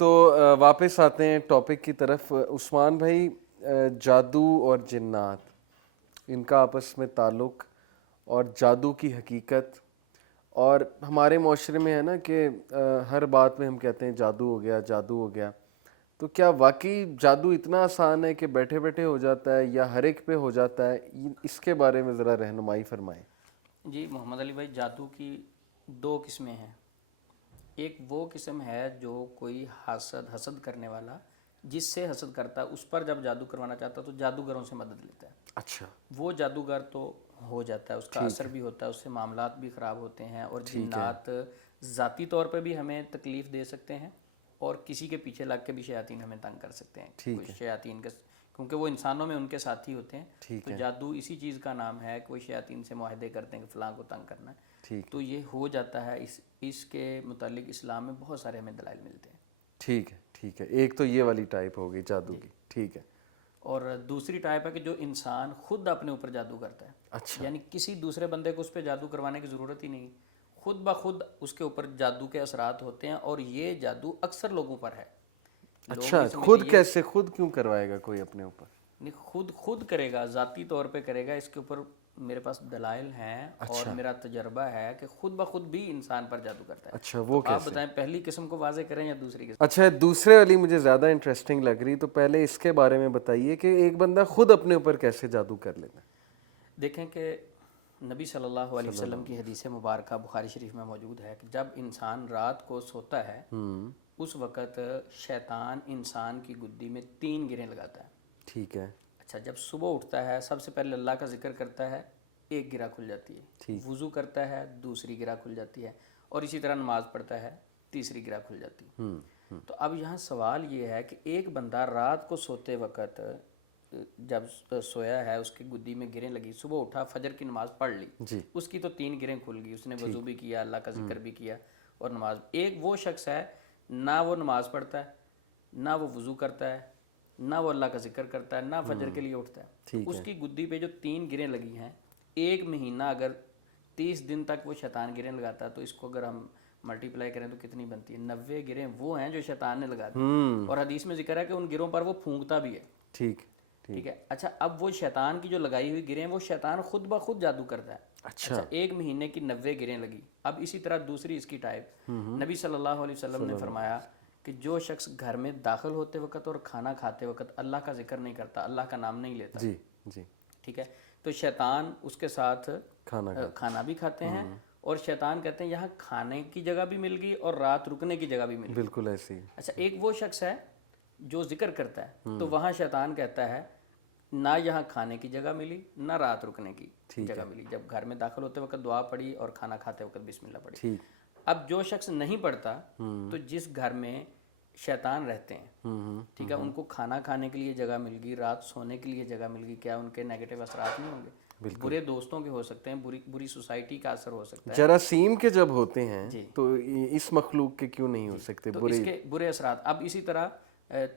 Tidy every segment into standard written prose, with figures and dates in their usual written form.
تو واپس آتے ہیں ٹاپک کی طرف. عثمان بھائی, جادو اور جنات, ان کا آپس میں تعلق اور جادو کی حقیقت, اور ہمارے معاشرے میں ہے نا کہ ہر بات میں ہم کہتے ہیں جادو ہو گیا, جادو ہو گیا. تو کیا واقعی جادو اتنا آسان ہے کہ بیٹھے بیٹھے ہو جاتا ہے یا ہر ایک پہ ہو جاتا ہے؟ اس کے بارے میں ذرا رہنمائی فرمائیں. جی محمد علی بھائی, جادو کی دو قسمیں ہیں. ایک وہ قسم ہے جو کوئی حسد کرنے والا جس سے حسد کرتا ہے اس پر جب جادو کروانا چاہتا ہے تو جادوگروں سے مدد لیتا ہے. اچھا, وہ جادوگر تو ہو جاتا ہے, اس کا ٹھیک اثر ہے, بھی ہوتا ہے, اس سے معاملات بھی خراب ہوتے ہیں. اور ٹھیک ہے, جنات ذاتی طور پہ بھی ہمیں تکلیف دے سکتے ہیں اور کسی کے پیچھے لگ کے بھی شیاطین ہمیں تنگ کر سکتے ہیں. کوئی ٹھیک ہے, شیاطین کے, کیونکہ وہ انسانوں میں ان کے ساتھی ہوتے ہیں. ٹھیک تو ہے, جادو اسی چیز کا نام ہے, کوئی شیاطین سے معاہدے کرتے ہیں کہ فلاں کو تنگ کرنا ہے, ٹھیک ہے, تو یہ ہو جاتا ہے. اس کے متعلق اسلام میں بہت سارے ہمیں دلائل ملتے ہیں. ٹھیک ہے, ٹھیک ہے. ایک تو یہ والی ٹائپ ہوگی جادو جی. کی, ٹھیک ہے. اور دوسری ٹائپ ہے کہ جو انسان خود اپنے اوپر جادو کرتا ہے, اچھا, یعنی کسی دوسرے بندے کو اس پہ جادو کروانے کی ضرورت ہی نہیں, خود بخود اس کے اوپر جادو کے اثرات ہوتے ہیں. اور یہ جادو اکثر لوگوں پر ہے. لوگ اچھا, نہیں سمجھتے خود یہ کیسے, خود کیوں کروائے گا کوئی اپنے اوپر؟ نہیں, خود کرے گا, ذاتی طور پہ کرے گا. اس کے اوپر میرے پاس دلائل ہیں اور اچھا, میرا تجربہ ہے کہ خود بخود بھی انسان پر جادو کرتا ہے. اچھا, تو وہ آپ کیسے؟ بتائیں پہلی قسم کو واضح کریں یا دوسری قسم؟ اچھا, دوسرے والی مجھے زیادہ انٹرسٹنگ لگ رہی, تو پہلے اس کے بارے میں بتائیے کہ ایک بندہ خود اپنے اوپر کیسے جادو کر لیتا ہے. دیکھیں کہ نبی صلی اللہ علیہ صلی اللہ وسلم کی علیہ حدیث مبارکہ بخاری شریف میں موجود ہے کہ جب انسان رات کو سوتا ہے وسلم. اس وقت شیطان انسان کی گدی میں 3 گریں لگاتا ہے. ٹھیک ہے, اچھا, جب صبح اٹھتا ہے سب سے پہلے اللہ کا ذکر کرتا ہے, ایک گرہ کھل جاتی ہے. ٹھیک, وضو کرتا ہے, دوسری گرہ کھل جاتی ہے. اور اسی طرح نماز پڑھتا ہے, تیسری گرہ کھل جاتی ہے. تو اب یہاں سوال یہ ہے کہ ایک بندہ رات کو سوتے وقت جب سویا ہے, اس کی گدی میں گریں لگی, صبح اٹھا, فجر کی نماز پڑھ لی, جی, اس کی تو 3 گریں کھل گئی, اس نے وضو ٹھیک, بھی کیا, اللہ کا ذکر بھی کیا اور نماز. ایک وہ شخص ہے نہ وہ نماز پڑھتا ہے, نہ وہ وضو کرتا ہے, نہ وہ اللہ کا ذکر کرتا ہے, نہ فجر کے لیے اٹھتا ہے. تو ٹھیک اس ہے, کی گدی پہ جو 3 گریں لگی ہیں, 1 مہینہ اگر 30 دن تک وہ شیطان گریں لگاتا ہے تو اس کو اگر ہم ملٹی پلائی کریں تو کتنی بنتی ہے؟ 90 گریں وہ ہیں جو شیطان نے لگا دی. اور حدیث میں ذکر ہے کہ ان گروں پر وہ پھونکتا بھی ہے. ٹھیک, ٹھیک ہے. اچھا, اب وہ شیطان کی جو لگائی ہوئی گریں وہ شیطان خود بخود جادو کرتا ہے. اچھا, اچھا, 1 مہینے کی 90 گریں لگی. اب اسی طرح دوسری اس کی ٹائپ, نبی صلی اللہ علیہ وسلم نے فرمایا کہ جو شخص گھر میں داخل ہوتے وقت اور کھانا کھاتے وقت اللہ کا ذکر نہیں کرتا, اللہ کا نام نہیں لیتا, جی, جی, ٹھیک ہے, تو شیطان اس کے ساتھ کھانا کھاتا, کھانا بھی کھاتے ہیں. اور شیطان کہتے ہیں یہاں کھانے کی جگہ بھی مل گئی اور رات رکنے کی جگہ بھی مل گئی. بالکل ایسے ہی. اچھا, ایک وہ شخص ہے جو ذکر کرتا ہے, تو وہاں شیطان کہتا ہے نہ یہاں کھانے کی جگہ ملی نہ رات رکنے کی جگہ ملی. جب گھر میں داخل ہوتے وقت دعا پڑھی اور کھانا کھاتے وقت بسم اللہ پڑھی. ٹھیک, اب جو شخص نہیں پڑھتا, تو جس گھر میں شیطان رہتے ہیں, ٹھیک ہے, ان کو کھانا کھانے کے لیے جگہ مل گئی, رات سونے کے لیے جگہ مل گئی, کیا ان کے نیگیٹو اثرات نہیں ہوں گے؟ برے دوستوں کے ہو سکتے ہیں, بری سوسائٹی کا اثر ہو سکتا ہے. جراثیم کے جب ہوتے ہیں جی, تو اس مخلوق کے کیوں نہیں ہو سکتے تو اس برے؟ کے برے اثرات. اب اسی طرح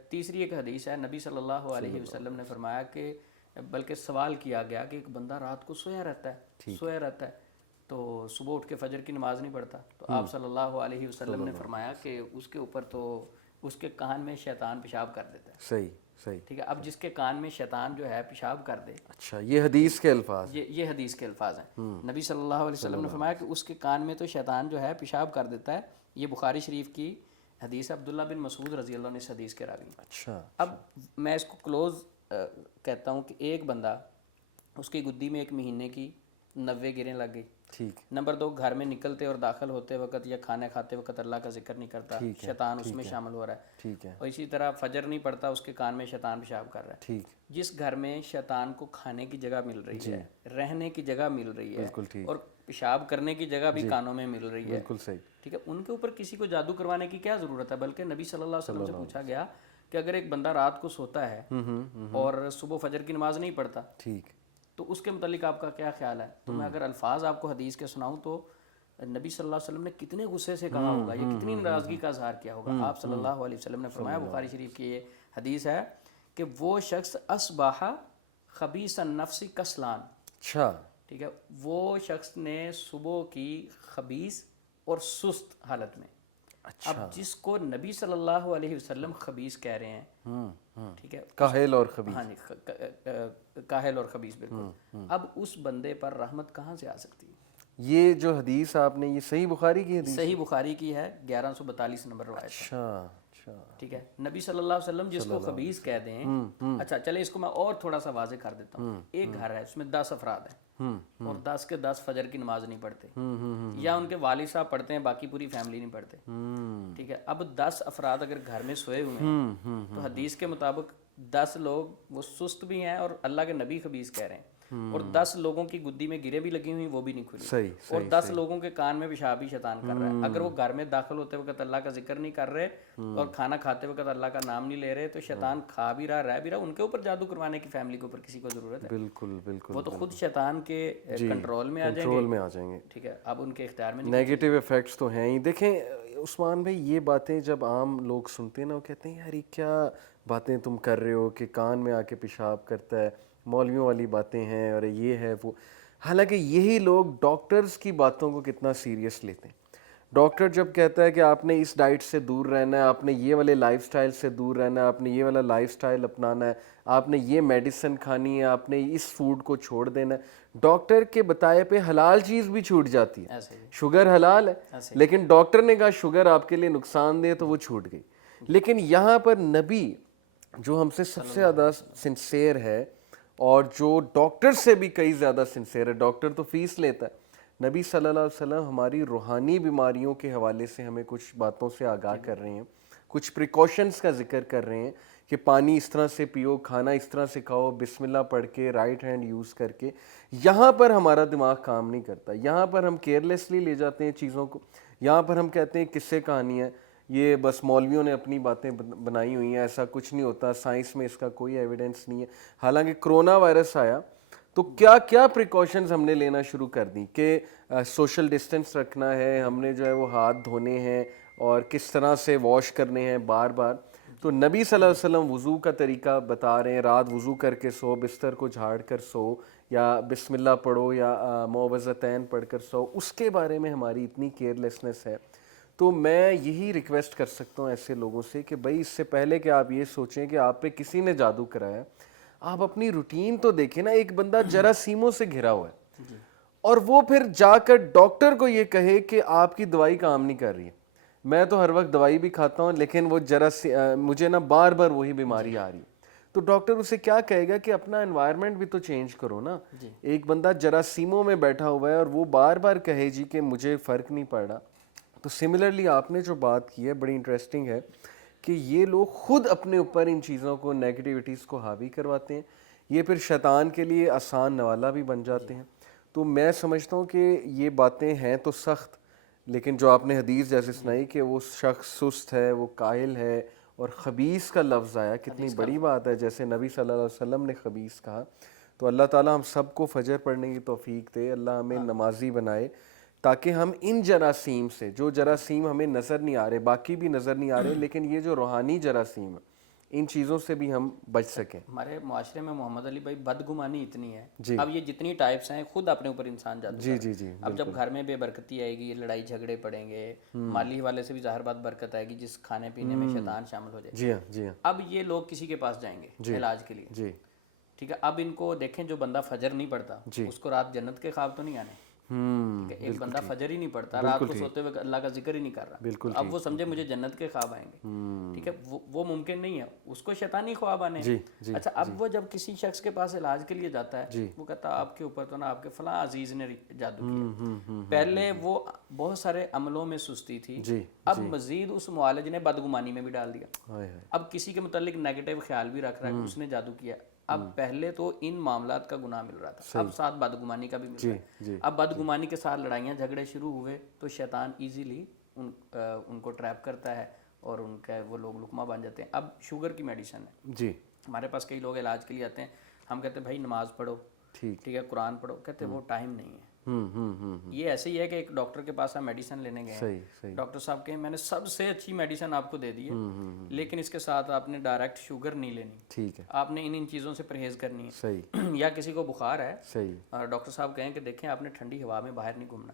تیسری ایک حدیث ہے, نبی صلی اللہ علیہ وسلم نے فرمایا کہ بلکہ سوال کیا گیا کہ ایک بندہ رات کو سویا رہتا ہے تو صبح اٹھ کے فجر کی نماز نہیں پڑھتا, تو آپ صلی اللہ علیہ وسلم نے فرمایا کہ اس کے اوپر تو اس کے کان میں شیطان پیشاب کر دیتا ہے. صحیح, صحیح, ٹھیک ہے, اب جس کے کان میں شیطان جو ہے پیشاب کر دے, اچھا, یہ حدیث کے الفاظ ہیں. یہ حدیث کے الفاظ ہیں. نبی صلی اللہ علیہ وسلم نے فرمایا کہ اس کے کان میں تو شیطان جو ہے پیشاب کر دیتا ہے. یہ بخاری شریف کی حدیث ہے, عبداللہ بن مسعود رضی اللہ عنہ اس حدیث کے راوی. اچھا, اب میں اس کو کلوز کہتا ہوں کہ ایک بندہ, اس کی گدی میں 1 مہینے کی 90 گریں لگ گئی. ٹھیک, نمبر 2, گھر میں نکلتے اور داخل ہوتے وقت یا کھانے کھاتے وقت اللہ کا ذکر نہیں کرتا, ٹھیک ہے, شیطان اس میں ٹھیک ہے, شامل ہو رہا ہے. ٹھیک ہے, اور اسی طرح فجر نہیں پڑتا, اس کے کان میں شیطان پیشاب کر رہا ہے. ٹھیک, جس گھر میں شیطان کو کھانے کی جگہ مل رہی ہے, رہنے کی جگہ مل رہی ہے, بالکل ٹھیک, اور پیشاب کرنے کی جگہ بھی کانوں میں مل رہی ہے, بالکل صحیح, ٹھیک ہے, ان کے اوپر کسی کو جادو کروانے کی کیا ضرورت ہے؟ بلکہ نبی صلی اللہ علیہ وسلم سے پوچھا گیا کہ اگر ایک بندہ رات کو سوتا ہے اور صبح فجر کی نماز نہیں پڑھتا, ٹھیک, تو اس کے متعلق آپ کا کیا خیال ہے؟ تو میں اگر الفاظ آپ کو حدیث کے سناؤں تو نبی صلی اللہ علیہ وسلم نے کتنے غصے سے کہا ہوگا, یہ کتنی ناراضگی کا اظہار کیا ہوگا. آپ صلی اللہ علیہ وسلم نے فرمایا, بخاری شریف کی یہ حدیث ہے کہ وہ شخص اصبح خبیث النفس کسلان, اچھا, ٹھیک ہے, وہ شخص نے صبح کی خبیث اور سست حالت میں, اب جس کو نبی صلی اللہ علیہ وسلم خبیث کہہ رہے ہیں، ٹھیک ہے، کاہل اور خبیث، ہاں جی، کاہل اور خبیث، بالکل، اب اس بندے پر رحمت کہاں سے آ سکتی ہے؟ یہ جو حدیث آپ نے، یہ صحیح بخاری کی حدیث؟ صحیح بخاری کی ہے، 1142 نمبر روایت ہے، اچھا، ٹھیک ہے، نبی صلی اللہ علیہ وسلم جس کو خبیث کہہ دیں، اچھا چلے اس کو میں اور تھوڑا سا واضح کر دیتا ہوں، ایک گھر ہے، اس میں 10 افراد ہیں اور 10 کے 10 فجر کی نماز نہیں پڑھتے، یا ان کے والد صاحب پڑھتے ہیں، باقی پوری فیملی نہیں پڑھتے، ٹھیک ہے، اب 10 افراد اگر گھر میں سوئے ہوئے ہیں تو حدیث کے مطابق 10 لوگ وہ سست بھی ہیں اور اللہ کے نبی خبیث کہہ رہے ہیں، اور 10 لوگوں کی گدی میں گریں بھی لگی ہوئی وہ بھی نہیں کھلی، اور 10 لوگوں کے کان میں پیشاب بھی شیطان کر رہا ہے، اگر وہ گھر میں داخل ہوتے وقت اللہ کا ذکر نہیں کر رہے اور کھانا کھاتے وقت اللہ کا نام نہیں لے رہے تو شیطان کھا بھی رہا، رہ بھی رہا، ان کے اوپر جادو کروانے کی فیملی کے اوپر کسی کو ضرورت ہے؟ بالکل بالکل، وہ تو خود شیطان کے کنٹرول میں آ جائیں گے، ٹھیک ہے، اب ان کے اختیار میں نہیں۔ نیگیٹو ایفیکٹس تو ہیں ہی۔ دیکھیں عثمان بھائی، یہ باتیں جب عام لوگ سنتے ہیں نا، وہ کہتے ہیں یار یہ کیا باتیں تم کر رہے ہو کہ کان میں آ کے پیشاب کرتا ہے، مولویوں والی باتیں ہیں اور یہ ہے وہ، حالانکہ یہی لوگ ڈاکٹرز کی باتوں کو کتنا سیریس لیتے ہیں۔ ڈاکٹر جب کہتا ہے کہ آپ نے اس ڈائٹ سے دور رہنا ہے، آپ نے یہ والے لائف سٹائل سے دور رہنا ہے، آپ نے یہ والا لائف سٹائل اپنانا ہے، آپ نے یہ میڈیسن کھانی ہے، آپ نے اس فوڈ کو چھوڑ دینا ہے، ڈاکٹر کے بتائے پہ حلال چیز بھی چھوٹ جاتی ہے۔ شوگر حلال ہے لیکن ڈاکٹر نے کہا شوگر آپ کے لیے نقصان دہ تو وہ چھوٹ گئی۔ لیکن یہاں پر نبی جو ہم سے سب سے زیادہ سنسیئر ہے اور جو ڈاکٹر سے بھی کئی زیادہ سنسیئر ہے، ڈاکٹر تو فیس لیتا ہے، نبی صلی اللہ علیہ وسلم ہماری روحانی بیماریوں کے حوالے سے ہمیں کچھ باتوں سے آگاہ کر رہے ہیں، کچھ پریکاشنز کا ذکر کر رہے ہیں کہ پانی اس طرح سے پیو، کھانا اس طرح سے کھاؤ، بسم اللہ پڑھ کے، رائٹ ہینڈ یوز کر کے۔ یہاں پر ہمارا دماغ کام نہیں کرتا، یہاں پر ہم کیئرلیسلی لے جاتے ہیں چیزوں کو، یہاں پر ہم کہتے ہیں قصے کہانیاں، یہ بس مولویوں نے اپنی باتیں بنائی ہوئی ہیں، ایسا کچھ نہیں ہوتا، سائنس میں اس کا کوئی ایویڈنس نہیں ہے۔ حالانکہ کرونا وائرس آیا تو کیا کیا پریکاشنز ہم نے لینا شروع کر دی کہ سوشل ڈسٹینس رکھنا ہے، ہم نے جو ہے وہ ہاتھ دھونے ہیں اور کس طرح سے واش کرنے ہیں بار بار۔ تو نبی صلی اللہ علیہ وسلم وضو کا طریقہ بتا رہے ہیں، رات وضو کر کے سو، بستر کو جھاڑ کر سو، یا بسم اللہ پڑھو یا معوذتین پڑھ کر سو، اس کے بارے میں ہماری اتنی کیئرلیسنس ہے۔ تو میں یہی ریکویسٹ کر سکتا ہوں ایسے لوگوں سے کہ بھائی اس سے پہلے کہ آپ یہ سوچیں کہ آپ پہ کسی نے جادو کرایا، آپ اپنی روٹین تو دیکھیں نا۔ ایک بندہ جراثیموں سے گھرا ہوا ہے اور وہ پھر جا کر ڈاکٹر کو یہ کہے کہ آپ کی دوائی کام نہیں کر رہی ہے، میں تو ہر وقت دوائی بھی کھاتا ہوں لیکن وہ مجھے نا بار بار وہی بیماری آ رہی ہے، تو ڈاکٹر اسے کیا کہے گا کہ اپنا انوائرمنٹ بھی تو چینج کرو نا۔ ایک بندہ جراثیموں میں بیٹھا ہوا ہے اور وہ بار بار کہے جی کہ مجھے فرق نہیں پڑ رہا۔ تو سملرلی آپ نے جو بات کی ہے بڑی انٹرسٹنگ ہے کہ یہ لوگ خود اپنے اوپر ان چیزوں کو، نیگیٹیوٹیز کو حاوی کرواتے ہیں، یہ پھر شیطان کے لیے آسان نوالا بھی بن جاتے ہیں۔ تو میں سمجھتا ہوں کہ یہ باتیں ہیں تو سخت، لیکن جو آپ نے حدیث جیسے سنائی کہ وہ شخص سست ہے، وہ کاہل ہے، اور خبیث کا لفظ آیا، کتنی بڑی بات ہے، جیسے نبی صلی اللہ علیہ وسلم نے خبیث کہا۔ تو اللہ تعالیٰ ہم سب کو فجر پڑھنے کی توفیق دے، اللہ ہمیں نمازی بنائے تاکہ ہم ان جراثیم سے، جو جراثیم ہمیں نظر نہیں آ رہے، باقی بھی نظر نہیں آ رہے، لیکن یہ جو روحانی جراثیم ہیں ان چیزوں سے بھی ہم بچ سکیں۔ ہمارے معاشرے میں محمد علی بھائی بدگمانی اتنی ہے، اب یہ جتنی ٹائپس ہیں خود اپنے اوپر انسان جادو کر رہا ہے۔ اب جب گھر میں بے برکتی آئے گی، لڑائی جھگڑے پڑیں گے، مالی حوالے سے بھی ظاہر بات برکت آئے گی جس کھانے پینے میں شیطان شامل ہو جائے گا۔ جی ہاں اب یہ لوگ کسی کے پاس جائیں گے علاج کے لیے، ٹھیک ہے، اب ان کو دیکھیں جو بندہ فجر نہیں پڑھتا اس کو رات جنت کے خواب تو نہیں آنے، ایک بندہ فجر ہی نہیں پڑھتا، رات کو سوتے ہوئے اللہ کا ذکر ہی نہیں کر رہا، اب وہ سمجھے مجھے جنت کے خواب آئیں گے، ٹھیک ہے، وہ ممکن نہیں ہے، اس کو شیطانی خواب آنے ہیں۔ اچھا، اب وہ جب کسی شخص کے پاس علاج کے لیے جاتا ہے، وہ کہتا ہے آپ کے اوپر تو نا آپ کے فلاں عزیز نے جادو کیا۔ پہلے وہ بہت سارے عملوں میں سستی تھی، اب مزید اس معالج نے بدگمانی میں بھی ڈال دیا، اب کسی کے متعلق نیگیٹو خیال بھی رکھ رہا ہے کہ اس نے جادو کیا۔ اب پہلے تو ان معاملات کا گناہ مل رہا تھا، اب ساتھ بدگمانی کا بھی مل رہا ہے۔ اب بدگمانی کے ساتھ لڑائیاں جھگڑے شروع ہوئے تو شیطان ایزیلی ان کو ٹریپ کرتا ہے اور ان کا وہ لوگ لقمہ بن جاتے ہیں۔ اب شوگر کی میڈیسن ہے، ہمارے پاس کئی لوگ علاج کے لیے آتے ہیں، ہم کہتے ہیں بھائی نماز پڑھو، ٹھیک ہے، قرآن پڑھو، کہتے ہیں وہ ٹائم نہیں ہے۔ یہ ایسے ہی ہے کہ ایک ڈاکٹر کے پاس ہم میڈیسن لینے گئے، ڈاکٹر صاحب کہیں میں نے سب سے اچھی میڈیسن آپ کو دے دی ہے لیکن اس کے ساتھ آپ نے ڈائریکٹ شوگر نہیں لینی، ٹھیک ہے، آپ نے ان چیزوں سے پرہیز کرنی ہے۔ یا کسی کو بخار ہے اور ڈاکٹر صاحب کہیں کہ دیکھیں آپ نے ٹھنڈی ہوا میں باہر نہیں گھومنا،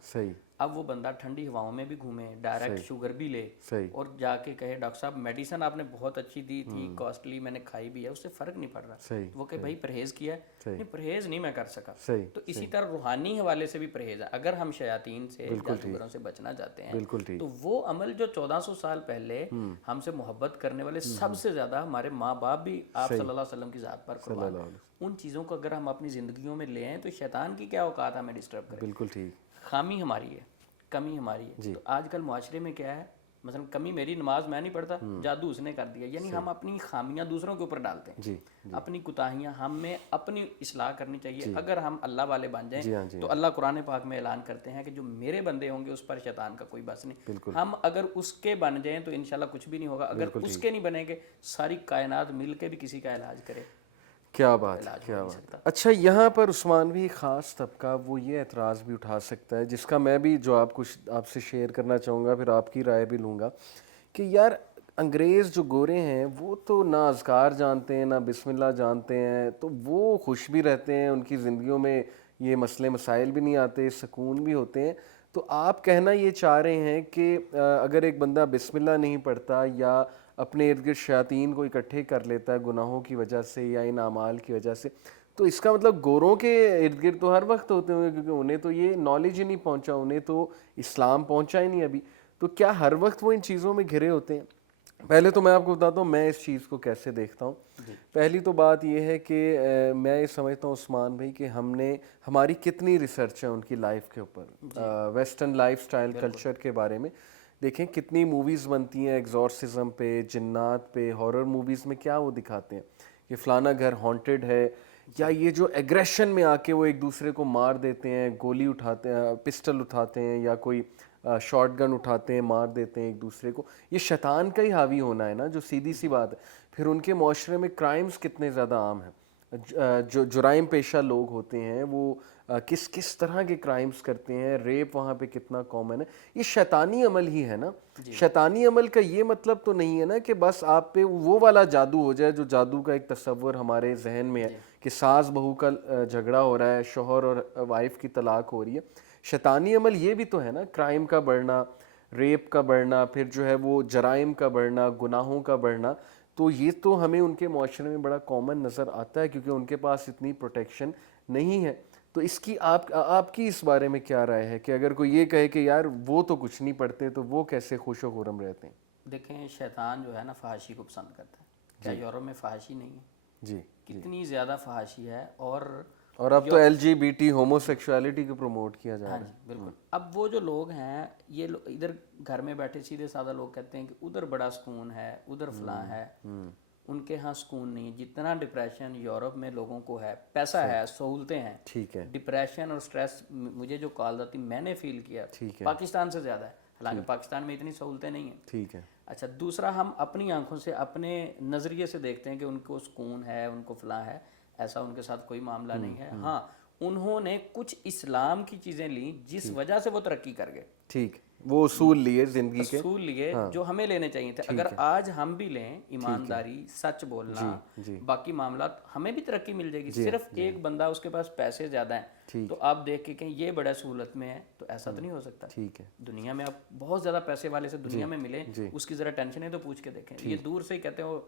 اب وہ بندہ ٹھنڈی ہواؤں میں بھی گھومے, ڈائریکٹ شوگر بھی لے, صحیح, اور جا کے کہے ڈاکٹر صاحب میڈیسن آپ نے بہت اچھی دی تھی, کاسٹلی, میں نے کھائی بھی ہے, اس سے فرق نہیں پڑ رہا, صحیح, وہ کہ بھائی پرہیز کیا ہے, نہیں پرہیز نہیں میں کر سکا. صحیح, تو اسی طرح روحانی حوالے سے بھی پرہیز ہے. اگر ہم شیاطین سے, جادوگروں سے بچنا چاہتے ہیں, بالکل ٹھیک, تو وہ عمل جو 1400 سال پہلے ہم سے محبت کرنے والے سب سے زیادہ ہمارے ماں باپ بھی آپ صلی اللہ علیہ وسلم کی ذات پر قربان, ان چیزوں کو اگر ہم اپنی زندگیوں میں لے آئیں تو شیطان کی کیا اوقات ہمیں ڈسٹرب کرے. بالکل ٹھیک. خامی ہماری ہے, کمی ہماری ہے. تو آج کل معاشرے میں کیا ہے, مثلا کمی میری, نماز میں نہیں پڑھتا, جادو اس نے کر دیا. یعنی ہم اپنی خامیاں دوسروں کے اوپر ڈالتے ہیں, اپنی کوتاہیاں. ہمیں اپنی اصلاح کرنی چاہیے. اگر ہم اللہ والے بن جائیں تو اللہ قرآن پاک میں اعلان کرتے ہیں کہ جو میرے بندے ہوں گے اس پر شیطان کا کوئی بس نہیں. ہم اگر اس کے بن جائیں تو انشاءاللہ کچھ بھی نہیں ہوگا. اگر اس کے نہیں بنیں گے, ساری کائنات مل کے بھی کسی کا علاج کرے. کیا بات, کیا بات. اچھا, یہاں پر عثمان بھی خاص طبقہ وہ یہ اعتراض بھی اٹھا سکتا ہے, جس کا میں بھی جواب کچھ آپ سے شیئر کرنا چاہوں گا, پھر آپ کی رائے بھی لوں گا, کہ یار انگریز جو گورے ہیں وہ تو نہ اذکار جانتے ہیں, نہ بسم اللہ جانتے ہیں, تو وہ خوش بھی رہتے ہیں, ان کی زندگیوں میں یہ مسئلے مسائل بھی نہیں آتے, سکون بھی ہوتے ہیں. تو آپ کہنا یہ چاہ رہے ہیں کہ اگر ایک بندہ بسم اللہ نہیں پڑھتا یا اپنے ارد گرد شیاطین کو اکٹھے کر لیتا ہے گناہوں کی وجہ سے یا ان اعمال کی وجہ سے, تو اس کا مطلب گوروں کے ارد گرد تو ہر وقت ہوتے ہوں گے, کیونکہ انہیں تو یہ نالج ہی نہیں پہنچا, انہیں تو اسلام پہنچا ہی نہیں ابھی. تو کیا ہر وقت وہ ان چیزوں میں گھرے ہوتے ہیں؟ پہلے تو میں آپ کو بتاتا ہوں میں اس چیز کو کیسے دیکھتا ہوں. پہلی تو بات یہ ہے کہ میں یہ سمجھتا ہوں عثمان بھائی کہ ہماری کتنی ریسرچ ہے ان کی لائف کے اوپر, ویسٹرن لائف سٹائل کلچر کے بارے میں. دیکھیں کتنی موویز بنتی ہیں ایگزورسزم پہ, جنات پہ, ہارر موویز میں کیا وہ دکھاتے ہیں کہ فلانا گھر ہانٹڈ ہے, یا یہ جو ایگریشن میں آ کے وہ ایک دوسرے کو مار دیتے ہیں, گولی اٹھاتے ہیں, پسٹل اٹھاتے ہیں, یا کوئی شارٹ گن اٹھاتے ہیں, مار دیتے ہیں ایک دوسرے کو. یہ شیطان کا ہی حاوی ہونا ہے نا, جو سیدھی سی بات ہے. پھر ان کے معاشرے میں کرائمز کتنے زیادہ عام ہیں, جو جرائم پیشہ لوگ ہوتے ہیں وہ کس طرح کے کرائمز کرتے ہیں, ریپ وہاں پہ کتنا کامن ہے. یہ شیطانی عمل ہی ہے نا. شیطانی عمل کا یہ مطلب تو نہیں ہے نا کہ بس آپ پہ وہ والا جادو ہو جائے جو جادو کا ایک تصور ہمارے ذہن میں ہے کہ ساس بہو کا جھگڑا ہو رہا ہے, شوہر اور وائف کی طلاق ہو رہی ہے. شیطانی عمل یہ بھی تو ہے نا, کرائم کا بڑھنا, ریپ کا بڑھنا, پھر جو ہے وہ جرائم کا بڑھنا, گناہوں کا بڑھنا. تو یہ تو ہمیں ان کے معاشرے میں بڑا کامن نظر آتا ہے کیونکہ ان کے پاس اتنی پروٹیکشن نہیں ہے. تو اس کی آپ کی اس بارے میں کیا رائے ہے کہ اگر کوئی یہ کہے کہ یار وہ تو کچھ نہیں پڑھتے تو وہ کیسے خوش و خرم رہتے ہیں؟ دیکھیں شیطان جو ہے نا فحاشی کو پسند کرتا ہے. کیا یورپ میں فحاشی نہیں ہے؟ جی, کتنی زیادہ فحاشی ہے. اور اب تو L G B T homosexuality کو پروموٹ کیا جا رہا ہے. ہاں جی بالکل. اب وہ جو لوگ ہیں, یہ ادھر گھر میں بیٹھے سیدھے سادہ لوگ کہتے ہیں کہ ادھر بڑا سکون ہے, ادھر فلاں ہے, ان کے ہاں سکون نہیں. جتنا ڈپریشن یورپ میں لوگوں کو ہے, پیسہ ہے, سہولتیں ہیں, ٹھیک ہے, ڈپریشن اور سٹریس مجھے جو کال آتی میں نے فیل کیا پاکستان سے زیادہ ہے. حالانکہ پاکستان میں اتنی سہولتیں نہیں ہیں. ٹھیک ہے. اچھا, دوسرا ہم اپنی آنکھوں سے اپنے نظریے سے دیکھتے ہیں کہ ان کو سکون ہے, ان کو فلاں ہے. ایسا ان کے ساتھ کوئی معاملہ نہیں ہے. ہاں انہوں نے کچھ اسلام کی چیزیں لیں جس وجہ سے وہ ترقی کر گئے. ٹھیک, وہ اصول لیے زندگی کے, اصول لیے جو ہمیں لینے چاہیے تھے. اگر آج ہم بھی لیں ایمانداری, سچ بولنا, باقی معاملات, ہمیں بھی ترقی مل جائے گی. صرف ایک بندہ اس کے پاس پیسے زیادہ ہیں تو آپ دیکھ کے کہیں یہ بڑا سہولت میں ہے, تو ایسا تو نہیں ہو سکتا. ٹھیک ہے. دنیا میں آپ بہت زیادہ پیسے والے سے دنیا میں ملیں, اس کی ذرا ٹینشن ہے تو پوچھ کے دیکھیں. یہ دور سے ہی کہتے ہیں وہ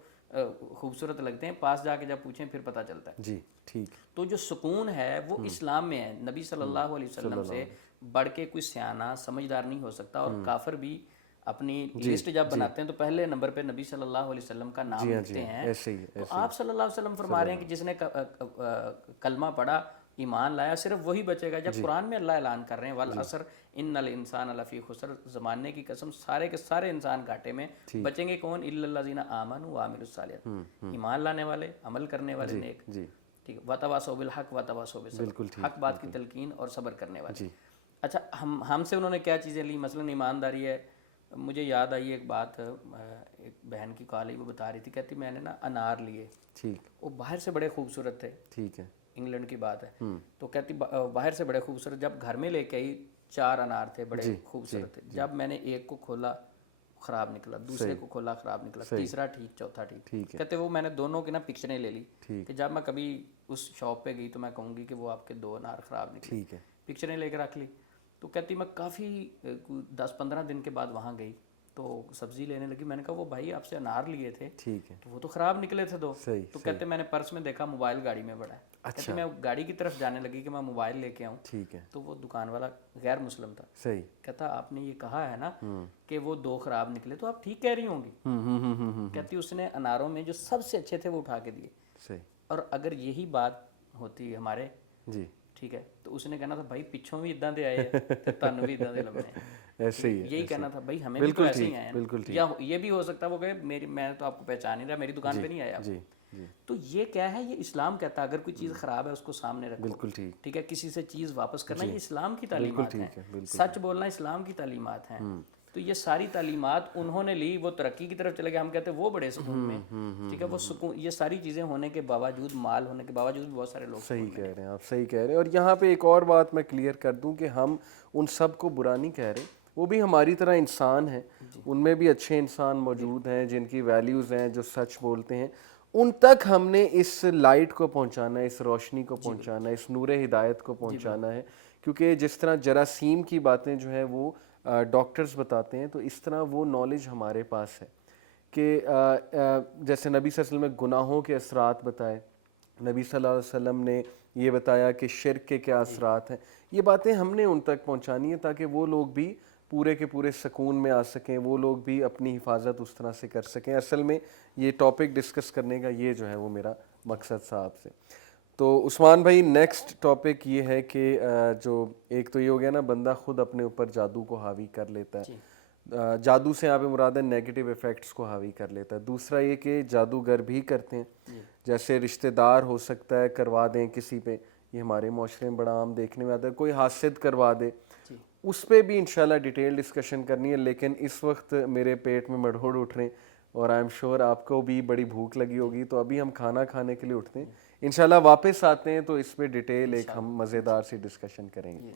خوبصورت لگتے ہیں, پاس جا کے جب پوچھیں پھر پتہ چلتا ہے. جی ٹھیک. تو جو سکون ہے وہ اسلام میں ہے. نبی صلی اللہ علیہ وسلم سے بڑھ کے کوئی سیانہ سمجھدار نہیں ہو سکتا. اور کافر بھی اپنی لسٹ جب بناتے ہیں تو پہلے نمبر پہ نبی صلی اللہ علیہ وسلم کا نام لکھتے ہیں. تو آپ صلی اللہ علیہ وسلم فرما رہے ہیں کہ جس نے کلمہ پڑھا, ایمان لایا, صرف وہی بچے گا. جب قرآن میں اللہ اعلان کر رہے ہیں والعصر ان الانسان لفی خسر, زمانے کی قسم سارے کے سارے انسان گھاٹے میں, بچیں گے کون؟ الا الذین آمنوا وعملوا الصالحات, ایمان لانے والے, عمل کرنے والے نیک. ٹھیک ہے. وتواصوا بالحق وتواصوا بالصبر, حق بات کی تلقین اور صبر کرنے والے. اچھا, ہم سے انہوں نے کیا چیزیں لی؟ مثلا ایمانداری ہے. مجھے یاد آئی ایک بات, ایک بہن کی کال آئی, وہ بتا رہی تھی, کہتی میں نے نا انار لیے. ٹھیک. وہ باہر سے بڑے خوبصورت تھے. ٹھیک ہے. انگلینڈ کی بات ہے. تو کہتی باہر سے بڑے خوبصورت, جب گھر میں لے کے آئی 4 انار تھے بڑے خوبصورت تھے. جب میں نے ایک کو کھولا خراب نکلا, دوسرے کو کھولا خراب نکلا, تیسرا ٹھیک, چوتھا ٹھیک. کہتے وہ میں نے دونوں کی نا پکچریں لے لی کہ جب میں کبھی اس شاپ پہ گئی تو میں کہوں گی کہ وہ آپ کے 2 انار خراب نکلے. پکچریں لے کے رکھ لی. تو کہتی میں کافی 10-15 دن کے بعد وہاں گئی تو سبزی لینے لگی. میں نے کہا وہ بھائی آپ سے انار لیے تھے ٹھیک ہے. تو وہ تو خراب نکلے تھے 2. صحیح. تو کہتے میں نے پرس میں دیکھا موبائل گاڑی میں پڑا ہے. کہتے میں گاڑی کی طرف جانے لگی کہ میں موبائل لے کے آؤں. ٹھیک ہے. تو وہ دکان والا غیر مسلم تھا. صحیح. کہتا آپ نے یہ کہا ہے نا کہ وہ 2 خراب نکلے تو آپ ٹھیک کہہ رہی ہوں گی. کہتی اس نے اناروں میں جو سب سے اچھے تھے وہ اٹھا کے دیے. صحیح. اور اگر یہی بات ہوتی ہمارے جی ٹھیک ہے تو اس نے کہنا تھا بھائی پچھوں بھی ادا دے آئے تے تانوں بھی ادا دے لبنے ہیں. ایسے ہی ہے. یہی کہنا تھا بھائی ہمیں بھی تو ایسے ہی آئے ہیں. یا یہ بھی ہو سکتا ہے وہ کہ میں تو آپ کو پہچان نہیں رہا, میری دکان پہ نہیں آیا. تو یہ کیا ہے, یہ اسلام کہتا ہے اگر کوئی چیز خراب ہے اس کو سامنے رکھو. بالکل ٹھیک ہے. کسی سے چیز واپس کرنا یہ اسلام کی تعلیمات ہیں. سچ بولنا اسلام کی تعلیمات ہیں. تو یہ ساری تعلیمات انہوں نے لی, وہ ترقی کی طرف چلے گئے. ہم کہتے ہیں وہ بڑے سکون میں. ٹھیک ہے, وہ سکون, یہ ساری چیزیں ہونے کے باوجود, مال ہونے کے باوجود بھی بہت سارے لوگ صحیح کہہ رہے ہیں آپ, صحیح کہہ رہے ہیں. اور یہاں پہ ایک اور بات میں کلیئر کر دوں کہ ہم ان سب کو برا نہیں کہہ رہے, وہ بھی ہماری طرح انسان ہیں. ان میں بھی اچھے انسان موجود ہیں جن کی ویلیوز ہیں, جو سچ بولتے ہیں. ان تک ہم نے اس لائٹ کو پہنچانا ہے, اس روشنی کو پہنچانا ہے, اس نور ہدایت کو پہنچانا ہے. کیونکہ جس طرح جراثیم کی باتیں جو ہیں وہ ڈاکٹرز بتاتے ہیں, تو اس طرح وہ نالج ہمارے پاس ہے کہ جیسے نبی صلی اللہ علیہ وسلم نے گناہوں کے اثرات بتائے, نبی صلی اللہ علیہ وسلم نے یہ بتایا کہ شرک کے کیا اثرات ہیں. یہ باتیں ہم نے ان تک پہنچانی ہیں تاکہ وہ لوگ بھی پورے کے پورے سکون میں آ سکیں, وہ لوگ بھی اپنی حفاظت اس طرح سے کر سکیں. اصل میں یہ ٹاپک ڈسکس کرنے کا یہ جو ہے وہ میرا مقصد تھا آپ سے. تو عثمان بھائی نیکسٹ ٹاپک یہ ہے کہ جو ایک تو یہ ہو گیا نا, بندہ خود اپنے اوپر جادو کو حاوی کر لیتا ہے. جادو سے یہاں پہ مراد ہے نیگیٹو ایفیکٹس کو حاوی کر لیتا ہے. دوسرا یہ کہ جادوگر بھی کرتے ہیں, جیسے رشتہ دار ہو سکتا ہے کروا دیں کسی پہ, یہ ہمارے معاشرے میں بڑا عام دیکھنے میں آتا ہے. کوئی حاسد کروا دے, اس پہ بھی انشاءاللہ ڈیٹیل ڈسکشن کرنی ہے. لیکن اس وقت میرے پیٹ میں مڑہوڑ اٹھ رہے ہیں اور آئی ایم شیور آپ کو بھی بڑی بھوک لگی ہوگی, تو ابھی ہم کھانا کھانے کے لیے اٹھتے ہیں. انشاءاللہ واپس آتے ہیں تو اس پہ ڈیٹیل ایک ہم مزیدار سی ڈسکشن کریں گے.